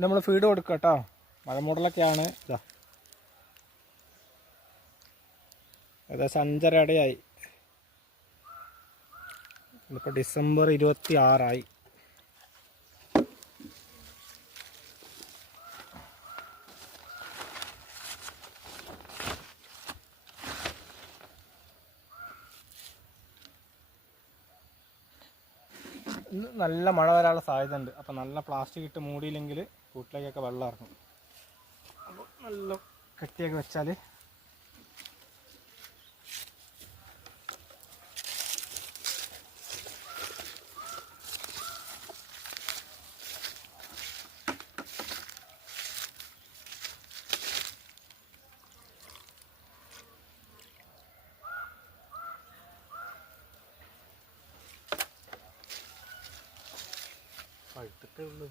നമ്മൾ ഫീഡ് കൊടുക്കുക കേട്ടോ. മഴ മൂടലൊക്കെയാണ്. ഇതാ ഏകദേശം 5:30 അടയായി. ഇതിപ്പോൾ ഡിസംബർ 26 ഇന്ന് നല്ല മഴ വരാനുള്ള സാധ്യത ഉണ്ട്. അപ്പം നല്ല പ്ലാസ്റ്റിക് ഇട്ട് മൂടിയില്ലെങ്കിൽ കൂട്ടിലേക്കൊക്കെ വെള്ളം ഇറങ്ങും. അപ്പോൾ നല്ല കെട്ടിയൊക്കെ വെച്ചാൽ പഴുത്തിട്ടേ ഉള്ളൂ.